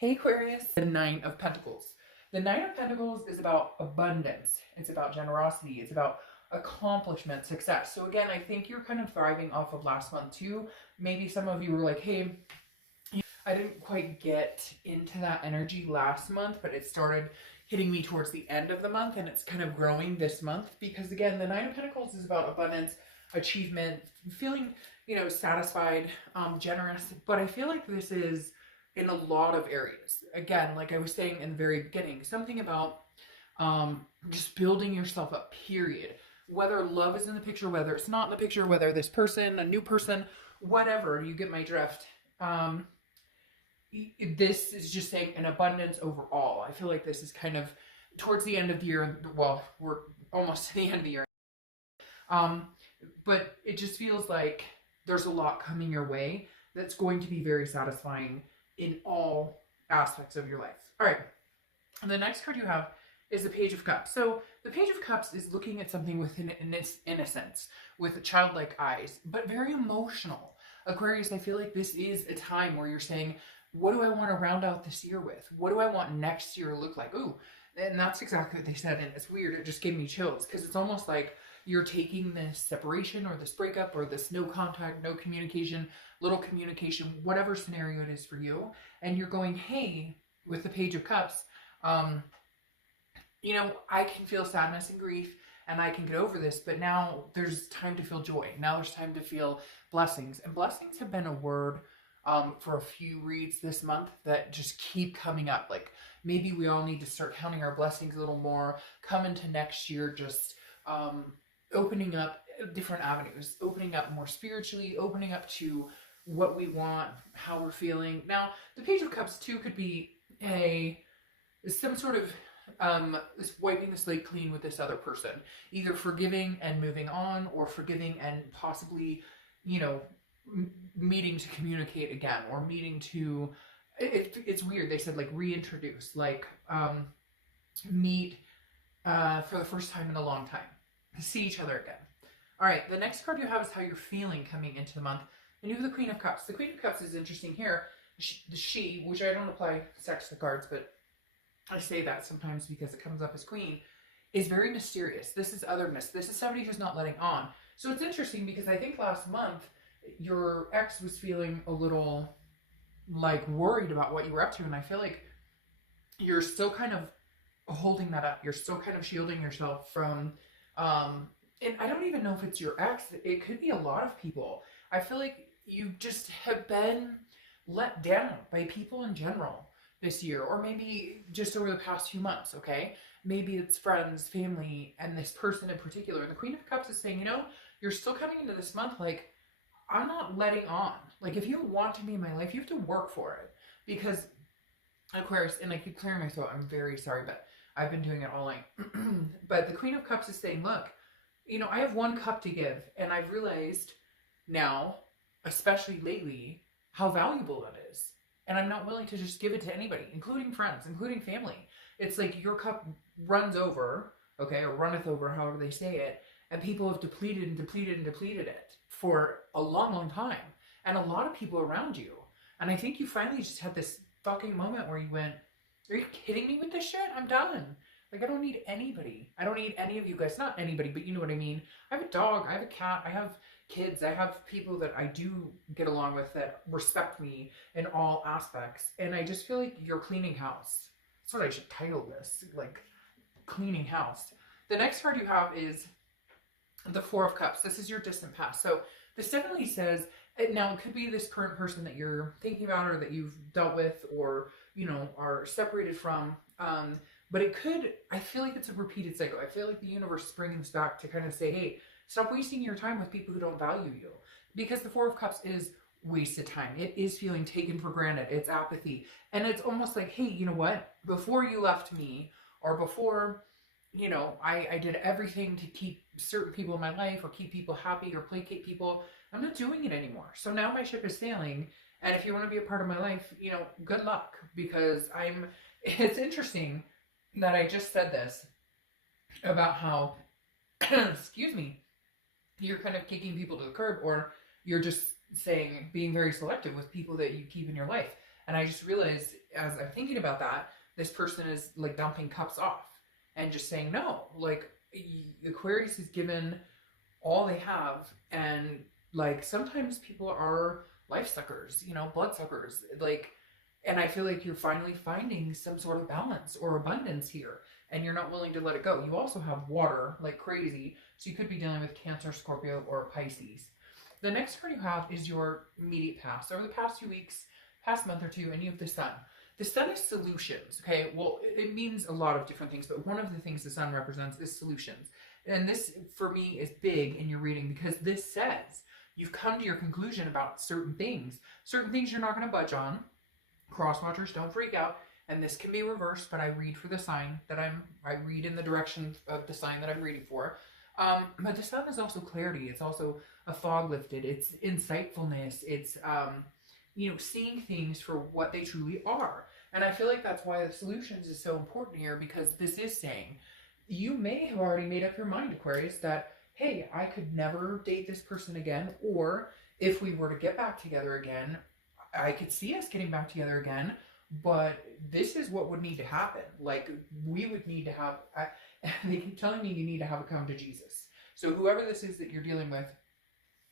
Hey Aquarius, the Nine of Pentacles. The Nine of Pentacles is about abundance. It's about generosity. It's about accomplishment, success. So again, I think you're kind of thriving off of last month too. Maybe some of you were like, hey, I didn't quite get into that energy last month, but it started hitting me towards the end of the month and it's kind of growing this month because again, the Nine of Pentacles is about abundance, achievement, feeling, satisfied, generous. But I feel like this is in a lot of areas. Again, like I was saying in the very beginning, something about just building yourself up, period. Whether love is in the picture, whether it's not in the picture, whether this person, a new person, whatever, you get my drift. This is just saying an abundance overall. I feel like this is kind of towards the end of the year. Well, we're almost to the end of the year. But it just feels like there's a lot coming your way that's going to be very satisfying in all aspects of your life. All right. And the next card you have is the Page of Cups. So the Page of Cups is looking at something with an innocence, with childlike eyes, but very emotional. Aquarius, I feel like this is a time where you're saying, what do I want to round out this year with? What do I want next year to look like? Ooh, and that's exactly what they said. And it's weird. It just gave me chills because it's almost like you're taking this separation or this breakup or this no contact, no communication, little communication, whatever scenario it is for you. And you're going, hey, with the Page of Cups, I can feel sadness and grief and I can get over this, but now there's time to feel joy. Now there's time to feel blessings. And blessings have been a word for a few reads this month that just keep coming up. Like maybe we all need to start counting our blessings a little more, come into next year just opening up different avenues, opening up more spiritually, opening up to what we want, how we're feeling. Now, the Page of Cups too could be some sort of wiping the slate clean with this other person, either forgiving and moving on, or forgiving and possibly, meeting to communicate again, or meeting to, it's weird. They said like reintroduce, like meet for the first time in a long time, see each other again. All right, the next card you have is how you're feeling coming into the month. And you have the Queen of Cups. The Queen of Cups is interesting here. She, which I don't apply sex to cards, but I say that sometimes because it comes up as queen, is very mysterious. This is otherness. This is somebody who's not letting on. So it's interesting because I think last month your ex was feeling a little like worried about what you were up to. And I feel like you're still kind of holding that up. You're still kind of shielding yourself from, and I don't even know if it's your ex. It could be a lot of people. I feel like you just have been let down by people in general this year, or maybe just over the past few months, okay? Maybe it's friends, family, and this person in particular. The Queen of Cups is saying, you're still coming into this month like, I'm not letting on. Like, if you want to be in my life, you have to work for it. Because, Aquarius, and I keep clearing my throat, I'm very sorry, but I've been doing it all night. But the Queen of Cups is saying, look, I have one cup to give, and I've realized now, especially lately, how valuable it is. And I'm not willing to just give it to anybody, including friends, including family. It's like your cup runs over, okay, or runneth over, however they say it, and people have depleted and depleted and depleted it for a long, long time. And a lot of people around you. And I think you finally just had this fucking moment where you went, are you kidding me with this shit? I'm done. Like, I don't need anybody. I don't need any of you guys. Not anybody, but you know what I mean. I have a dog. I have a cat. I have kids. I have people that I do get along with that respect me in all aspects. And I just feel like you're cleaning house. That's what I should title this. Like, cleaning house. The next card you have is the Four of Cups. This is your distant past. So this definitely says, now it could be this current person that you're thinking about or that you've dealt with or, are separated from. But it could, I feel like it's a repeated cycle. I feel like the universe is bringing this back to kind of say, hey, stop wasting your time with people who don't value you. Because the Four of Cups is wasted time. It is feeling taken for granted. It's apathy. And it's almost like, hey, you know what? Before you left me, or before, I did everything to keep certain people in my life or keep people happy or placate people, I'm not doing it anymore. So now my ship is sailing. And if you want to be a part of my life, good luck. Because it's interesting that I just said this about how, excuse me, you're kind of kicking people to the curb, or you're just saying being very selective with people that you keep in your life. And I just realized as I'm thinking about that, this person is like dumping cups off and just saying no. Like Aquarius is given all they have, and like sometimes people are life suckers, you know, blood suckers. Like, and I feel like you're finally finding some sort of balance or abundance here, and you're not willing to let it go. You also have water like crazy, so you could be dealing with Cancer, Scorpio, or Pisces. The next card you have is your immediate past. Over the past few weeks, past month or two, and you have the Sun. The Sun is solutions, okay? Well, it means a lot of different things, but one of the things the Sun represents is solutions. And this, for me, is big in your reading because this says you've come to your conclusion about certain things. Certain things you're not going to budge on. Crosswatchers, don't freak out. And this can be reversed, but I read for the sign that I read in the direction of the sign that I'm reading for. But the Sun is also clarity. It's also a fog lifted. It's insightfulness. It's, you know, seeing things for what they truly are. And I feel like that's why the solutions is so important here, because this is saying you may have already made up your mind, Aquarius, that, hey, I could never date this person again. Or if we were to get back together again, I could see us getting back together again. But this is what would need to happen. Like, we would need to have, they keep telling me you need to have a come to Jesus. So whoever this is that you're dealing with,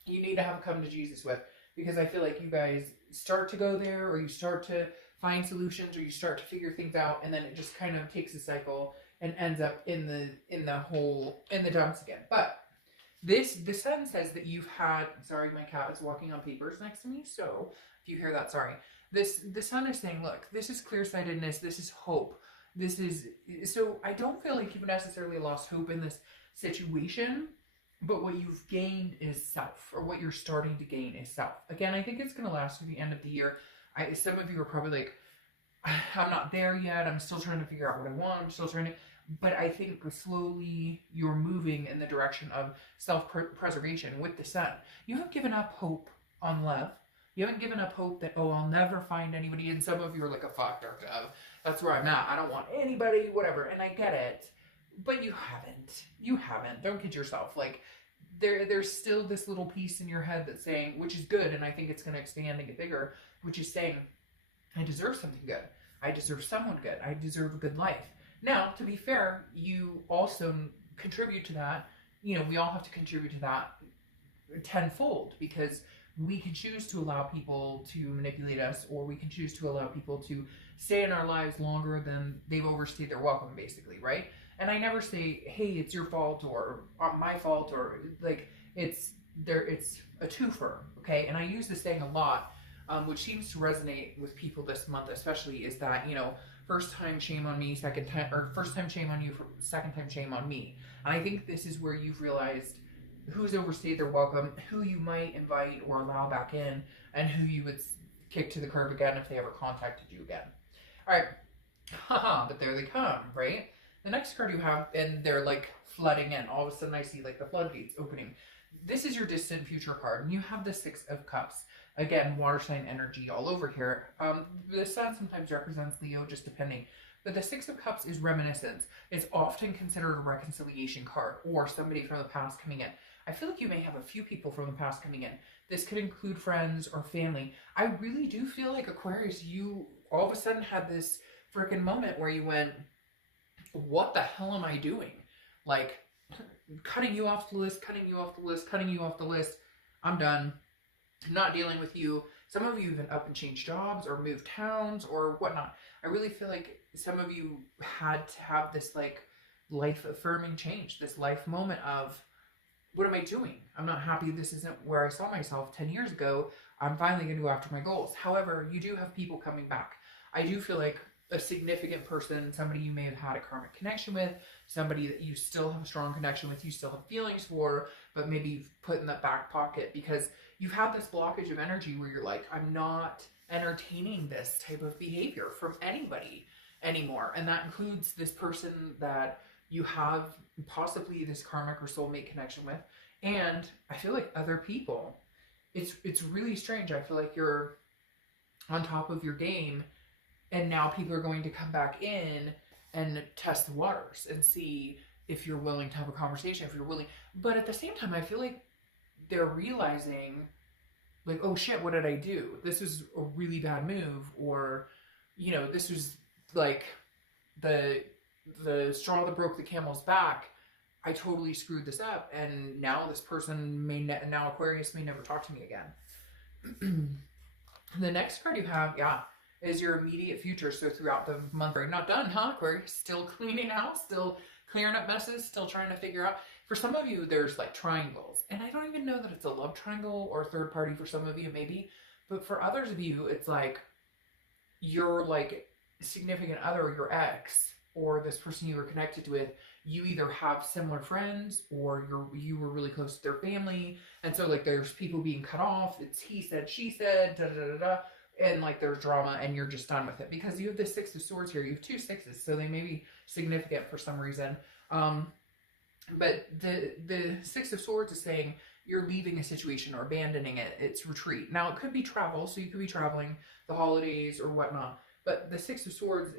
you need to have a come to Jesus with, because I feel like you guys start to go there, or you start to find solutions, or you start to figure things out, and then it just kind of takes a cycle and ends up in the dumps again. But the Sun says that you've had, sorry, my cat is walking on papers next to me, so if you hear that, sorry. The Sun is saying, look, this is clear-sightedness, this is hope. This is, so I don't feel like you've necessarily lost hope in this situation, but what you've gained is self, or what you're starting to gain is self. Again, I think it's going to last through the end of the year. Some of you are probably like, I'm not there yet, I'm still trying to figure out what I want, I'm still trying to, but I think slowly you're moving in the direction of self-preservation with the Sun. You haven't given up hope on love. You haven't given up hope that, oh, I'll never find anybody. And some of you are like, a fuck, dark dove. That's where I'm at. I don't want anybody, whatever. And I get it. But you haven't. You haven't. Don't kid yourself. Like, there's still this little piece in your head that's saying, which is good, and I think it's going to expand and get bigger, which is saying, I deserve something good. I deserve someone good. I deserve a good life. Now, to be fair, you also contribute to that. You know, we all have to contribute to that tenfold, because we can choose to allow people to manipulate us, or we can choose to allow people to stay in our lives longer than they've overstayed their welcome, basically, right? And I never say, hey, it's your fault, or my fault, or like, it's a twofer, okay? And I use this saying a lot, which seems to resonate with people this month especially, is that, you know, first time shame on me, first time shame on you, second time shame on me. And I think this is where you've realized who's overstayed their welcome, who you might invite or allow back in, and who you would kick to the curb again if they ever contacted you again. All right, haha, but there they come, right? The next card you have, and they're like flooding in. All of a sudden I see like the floodgates opening. This is your distant future card, and you have the Six of Cups. Again, water sign energy all over here. The Sun sometimes represents Leo, just depending. But the Six of Cups is reminiscence. It's often considered a reconciliation card, or somebody from the past coming in. I feel like you may have a few people from the past coming in. This could include friends or family. I really do feel like, Aquarius, you all of a sudden had this freaking moment where you went, what the hell am I doing? Like, cutting you off the list, cutting you off the list, cutting you off the list. I'm done. I'm not dealing with you. Some of you even up and changed jobs or moved towns or whatnot. I really feel like some of you had to have this like life affirming change, this life moment of, what am I doing? I'm not happy. This isn't where I saw myself 10 years ago. I'm finally going to go after my goals. However, you do have people coming back. I do feel like a significant person, somebody you may have had a karmic connection with, somebody that you still have a strong connection with, you still have feelings for, but maybe you've put in that back pocket because you've had this blockage of energy where you're like, I'm not entertaining this type of behavior from anybody anymore. And that includes this person that you have possibly this karmic or soulmate connection with. And I feel like other people, it's really strange. I feel like you're on top of your game, and now people are going to come back in and test the waters and see if you're willing to have a conversation, if you're willing. But at the same time, I feel like they're realizing, like, oh shit, what did I do? This is a really bad move, or you know, this was like the straw that broke the camel's back. I totally screwed this up, and now this person now Aquarius may never talk to me again. The next card you have, yeah, is your immediate future. So throughout the month, you're not done, huh, Aquarius? Still cleaning house, still clearing up messes, still trying to figure out. For some of you, there's like triangles, and I don't even know that it's a love triangle or third party for some of you, maybe, but for others of you, it's like your like significant other, your ex, or this person you were connected with. You either have similar friends, or you were really close to their family, and so like there's people being cut off. It's he said, she said, da da da da, and like there's drama, and you're just done with it because you have the Six of Swords here. You have two sixes, so they may be significant for some reason. But the Six of Swords is saying you're leaving a situation or abandoning it. It's retreat. Now, it could be travel, so you could be traveling the holidays or whatnot. But the Six of Swords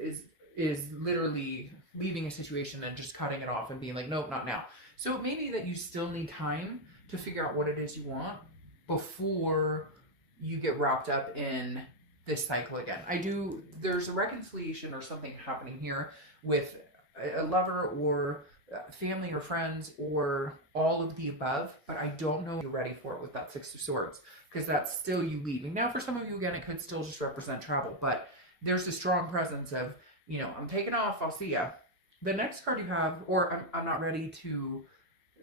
is literally leaving a situation and just cutting it off and being like, nope, not now. So it may be that you still need time to figure out what it is you want before you get wrapped up in this cycle again. There's a reconciliation or something happening here with a lover or family or friends or all of the above, but I don't know if you're ready for it with that Six of Swords, because that's still you leaving. Now, for some of you, again, it could still just represent travel, but there's a strong presence of, you know, I'm taking off, I'll see ya. The next card you have, or I'm not ready to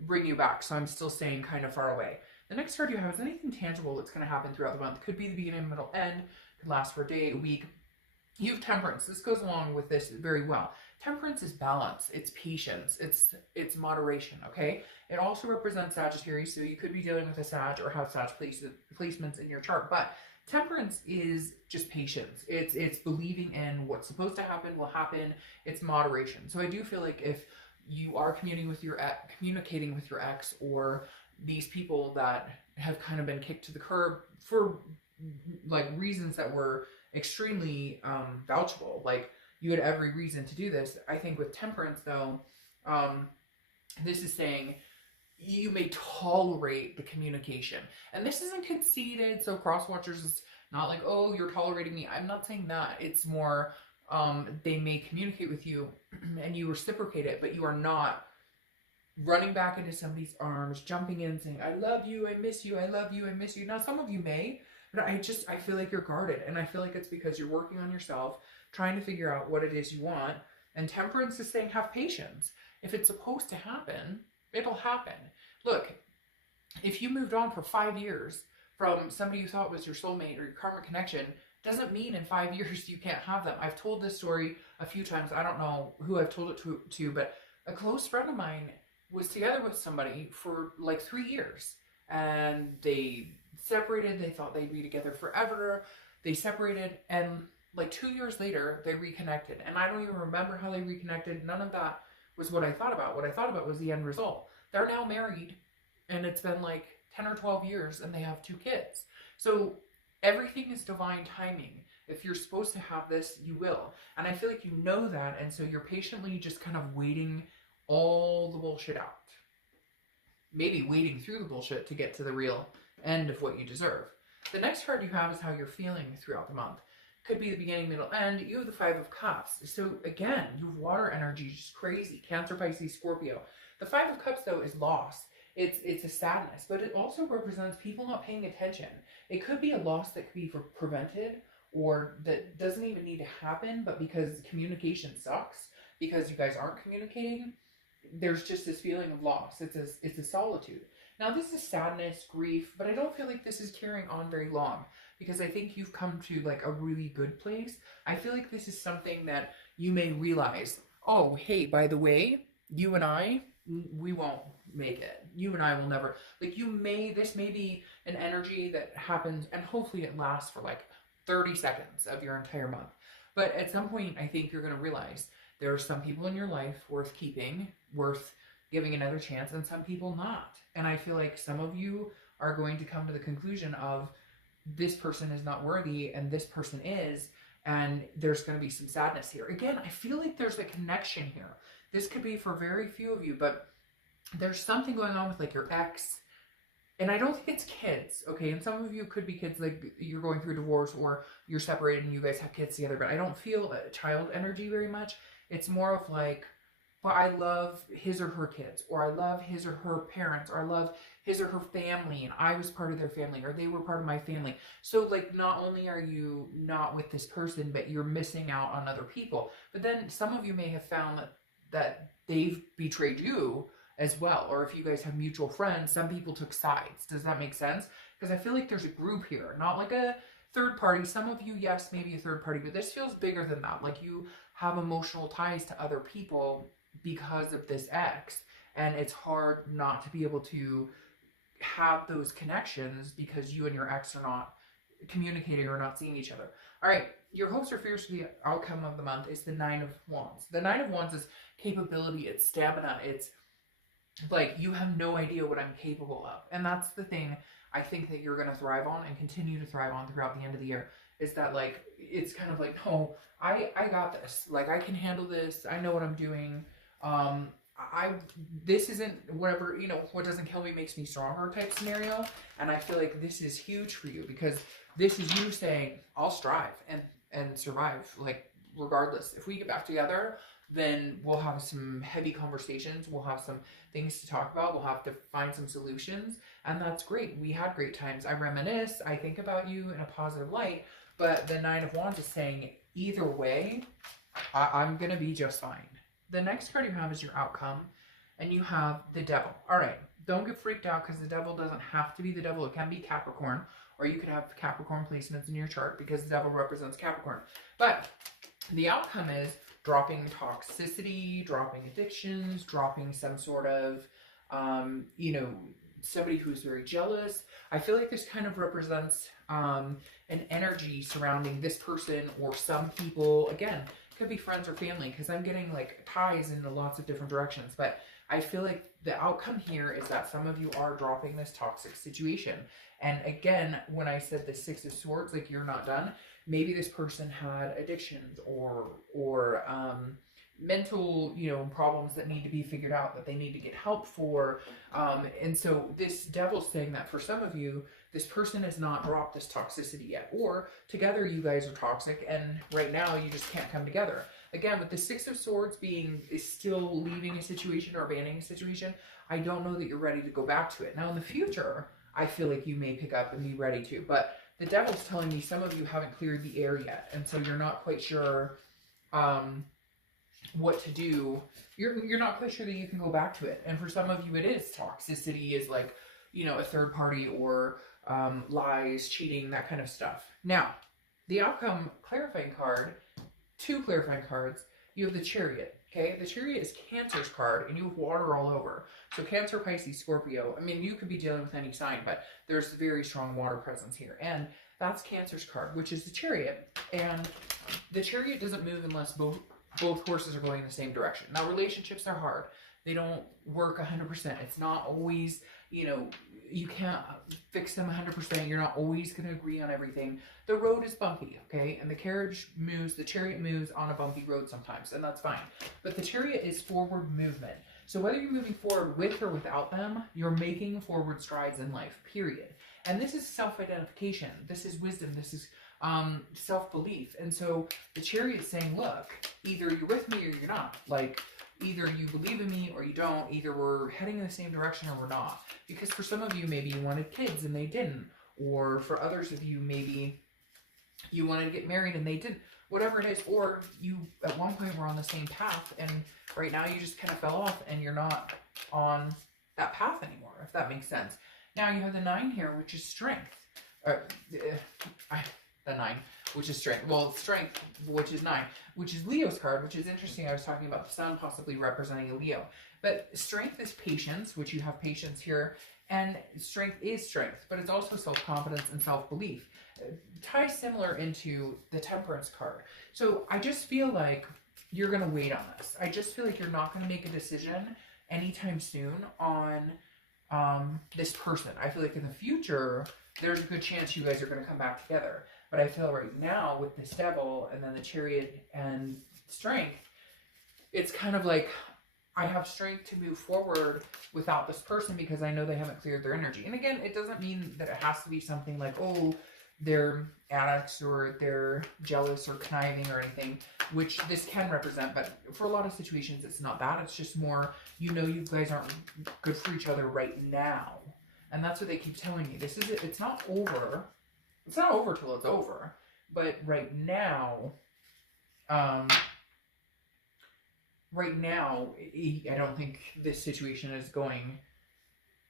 bring you back, so I'm still staying kind of far away. The next card you have is anything tangible that's going to happen throughout the month. Could be the beginning, middle, end, could last for a day, a week. You have Temperance. This goes along with this very well. Temperance is balance. It's patience. It's moderation, okay? It also represents Sagittarius, so you could be dealing with a Sag or have Sag placements in your chart. But Temperance is just patience. It's believing in what's supposed to happen will happen. It's moderation. So I do feel like if you are communicating with your ex or these people that have kind of been kicked to the curb for like reasons that were extremely vouchable, like you had every reason to do this. I think with Temperance though, this is saying you may tolerate the communication, and this isn't conceited, so cross watchers is not like, oh, you're tolerating me. I'm not saying that. It's more they may communicate with you and you reciprocate it, but you are not running back into somebody's arms, jumping in saying, I love you, I miss you, I love you, I miss you. Now some of you may, but I feel like you're guarded, and I feel like it's because you're working on yourself, trying to figure out what it is you want. And Temperance is saying have patience. If it's supposed to happen, it'll happen. Look, if you moved on for 5 years from somebody you thought was your soulmate or your karmic connection, doesn't mean in 5 years you can't have them. I've told this story a few times. I don't know who I've told it to, but a close friend of mine was together with somebody for like 3 years, and they separated. They thought they'd be together forever. They separated, and like 2 years later, they reconnected. And I don't even remember how they reconnected. None of that was what I thought about. What I thought about was the end result. They're now married, and it's been like 10 or 12 years, and they have 2 kids. So everything is divine timing. If you're supposed to have this, you will. And I feel like you know that, and so you're patiently just kind of waiting all the bullshit out. Maybe wading through the bullshit to get to the real end of what you deserve. The next card you have is how you're feeling throughout the month. Could be the beginning, middle, end. You have the Five of Cups. So again, you have water energy, just crazy. Cancer, Pisces, Scorpio. The Five of Cups, though, is loss. It's a sadness, but it also represents people not paying attention. It could be a loss that could be prevented, or that doesn't even need to happen, but because communication sucks, because you guys aren't communicating, there's just this feeling of loss. It's a solitude. Now, this is sadness, grief, but I don't feel like this is carrying on very long, because I think you've come to like a really good place. I feel like this is something that you may realize, oh, hey, by the way, you and I, we won't make it. You and I will never, like this may be an energy that happens, and hopefully it lasts for like 30 seconds of your entire month. But at some point, I think you're going to realize there are some people in your life worth keeping, worth giving another chance, and some people not. And I feel like some of you are going to come to the conclusion of this person is not worthy and this person is, and there's going to be some sadness here. Again, I feel like there's a connection here. This could be for very few of you, but there's something going on with like your ex, And I don't think it's kids, okay? And some of you could be kids, like you're going through divorce or you're separated and you guys have kids together, but I don't feel a child energy very much. It's more of like, but I love his or her kids, or I love his or her parents, or I love his or her family, and I was part of their family, or they were part of my family. So, like, not only are you not with this person, but you're missing out on other people. But then some of you may have found that they've betrayed you as well. Or if you guys have mutual friends, some people took sides. Does that make sense? Because I feel like there's a group here, not like a third party. Some of you, yes, maybe a third party, but this feels bigger than that. Like you have emotional ties to other people because of this ex, and it's hard not to be able to have those connections because you and your ex are not communicating or not seeing each other. All right, your hopes or fears for the outcome of the month is the Nine of Wands. The Nine of Wands is capability, it's stamina, it's like you have no idea what I'm capable of. And that's the thing I think that you're going to thrive on and continue to thrive on throughout the end of the year, is that like it's kind of like, no, I got this. Like I can handle this. I know what I'm doing. This isn't whatever, you know, what doesn't kill me makes me stronger type scenario. And I feel like this is huge for you because this is you saying, I'll strive and survive, like regardless. If we get back together, then we'll have some heavy conversations. We'll have some things to talk about. We'll have to find some solutions. And that's great. We had great times. I reminisce. I think about you in a positive light. But the Nine of Wands is saying, either way, I'm going to be just fine. The next card you have is your outcome. And you have the Devil. All right. Don't get freaked out because the Devil doesn't have to be the Devil. It can be Capricorn. Or you could have Capricorn placements in your chart because the Devil represents Capricorn. But the outcome is dropping toxicity, dropping addictions, dropping some sort of, you know, somebody who's very jealous. I feel like this kind of represents an energy surrounding this person or some people. Again, could be friends or family because I'm getting like ties in lots of different directions. But I feel like the outcome here is that some of you are dropping this toxic situation. And again, when I said the Six of Swords, like you're not done, maybe this person had addictions or mental, you know, problems that need to be figured out, that they need to get help for. And so this Devil's saying that for some of you, this person has not dropped this toxicity yet. Or together you guys are toxic and right now you just can't come together. Again, with the Six of Swords being is still leaving a situation or abandoning a situation, I don't know that you're ready to go back to it. Now in the future, I feel like you may pick up and be ready to. But the Devil's telling me some of you haven't cleared the air yet. And so you're not quite sure what to do. You're not quite sure that you can go back to it. And for some of you, it is toxicity is like, you know, a third party or lies, cheating, that kind of stuff. Now, the outcome clarifying card, two clarifying cards, you have the Chariot. Okay, the Chariot is Cancer's card, and you have water all over. So Cancer, Pisces, Scorpio. I mean, you could be dealing with any sign, but there's very strong water presence here. And that's Cancer's card, which is the Chariot. And the Chariot doesn't move unless both horses are going in the same direction. Now, relationships are hard. They don't work 100%. It's not always, you know, you can't fix them 100%. You're not always going to agree on everything. The road is bumpy, okay? And the Chariot moves on a bumpy road sometimes, and that's fine. But the Chariot is forward movement. So whether you're moving forward with or without them, you're making forward strides in life, period. And this is self-identification. This is wisdom. This is self-belief. And so the Chariot's saying, look, either you're with me or you're not. Like, either you believe in me or you don't. Either we're heading in the same direction or we're not. Because for some of you, maybe you wanted kids and they didn't. Or for others of you, maybe you wanted to get married and they didn't. Whatever it is. Or you, at one point, were on the same path. And right now, you just kind of fell off and you're not on that path anymore, if that makes sense. Now, you have the 9 here, which is strength. The 9, which is strength. Well, strength, which is 9, which is Leo's card, which is interesting. I was talking about the sun possibly representing a Leo. But strength is patience, which you have patience here. And strength is strength, but it's also self-confidence and self-belief. Ties similar into the Temperance card. So I just feel like you're going to wait on this. I just feel like you're not going to make a decision anytime soon on this person. I feel like in the future, there's a good chance you guys are going to come back together. But I feel right now with this Devil and then the Chariot and strength, it's kind of like, I have strength to move forward without this person because I know they haven't cleared their energy. And again, it doesn't mean that it has to be something like, oh, they're addicts or they're jealous or conniving or anything, which this can represent. But for a lot of situations, it's not that. It's just more, you know, you guys aren't good for each other right now. And that's what they keep telling me. This is it. It's not over. It's not over till it's over. But right now, I don't think this situation is going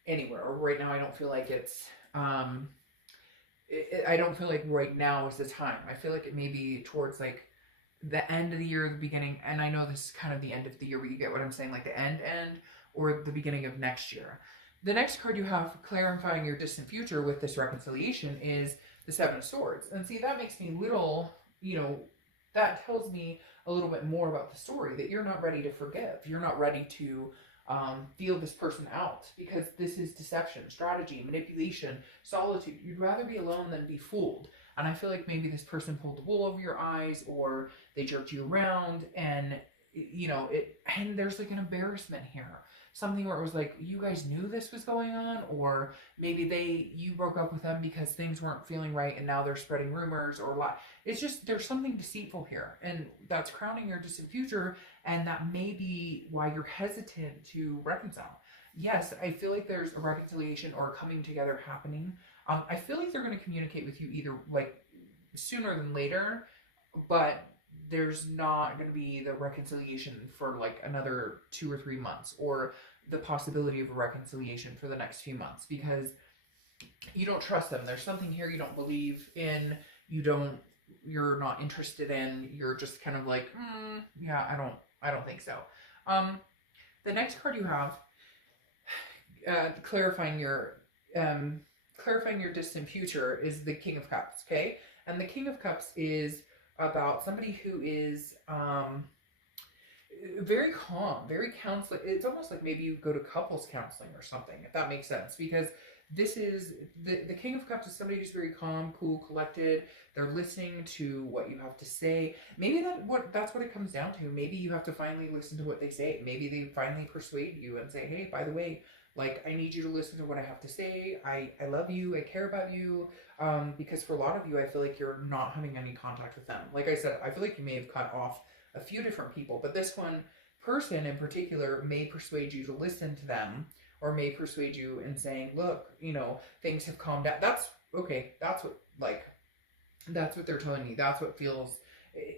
anywhere. Or right now, I don't feel like it's, I don't feel like right now is the time. I feel like it may be towards like the end of the year, the beginning, and I know this is kind of the end of the year, but you get what I'm saying, like the end, or the beginning of next year. The next card you have, clarifying your distant future with this reconciliation, is the Seven of Swords. And see, that makes me little, you know, that tells me a little bit more about the story, that you're not ready to forgive. You're not ready to feel this person out, because this is deception, strategy, manipulation, solitude. You'd rather be alone than be fooled. And I feel like maybe this person pulled the wool over your eyes, or they jerked you around, and you know and there's like an embarrassment here, something where it was like you guys knew this was going on, or maybe you broke up with them because things weren't feeling right and now they're spreading rumors or what. It's just, there's something deceitful here, and that's crowning your distant future, and that may be why you're hesitant to reconcile. Yes, I feel like there's a reconciliation or a coming together happening. I feel like they're going to communicate with you either like sooner than later, but there's not going to be the reconciliation for like another 2 or 3 months, or the possibility of a reconciliation for the next few months, because you don't trust them. There's something here you don't believe in, you're not interested in, you're just kind of like, yeah, I don't think so. The next card you have, clarifying your distant future, is the King of Cups, okay? And the King of Cups is about somebody who is very calm, very counseling. It's almost like maybe you go to couples counseling or something, if that makes sense, because this is the King of Cups is somebody who's very calm, cool, collected. They're listening to what you have to say. Maybe that's what it comes down to. Maybe you have to finally listen to what they say. Maybe they finally persuade you and say, hey, by the way, like, I need you to listen to what I have to say. I love you. I care about you. Because for a lot of you, I feel like you're not having any contact with them. Like I said, I feel like you may have cut off a few different people, but this one person in particular may persuade you to listen to them, or may persuade you in saying, look, you know, things have calmed down. That's okay. That's what they're telling me. That's what feels,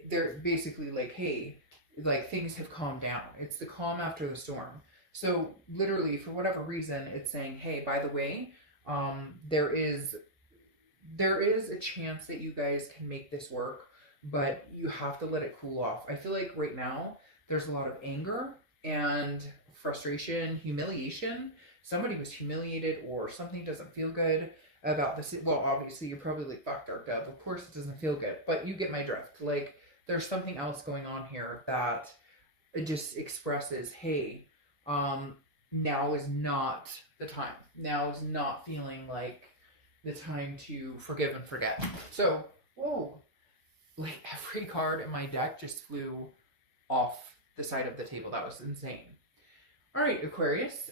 they're basically like, hey, like, things have calmed down. It's the calm after the storm. So literally, for whatever reason, it's saying, hey, by the way, there is a chance that you guys can make this work, but you have to let it cool off. I feel like right now there's a lot of anger and frustration, humiliation. Somebody was humiliated, or something doesn't feel good about this. Well, obviously you're probably like, fuck, Dark Dove, of course it doesn't feel good, but you get my drift. Like, there's something else going on here that it just expresses, hey, now is not the time. Now is not feeling like the time to forgive and forget. So, whoa, like every card in my deck just flew off the side of the table. That was insane. All right, Aquarius,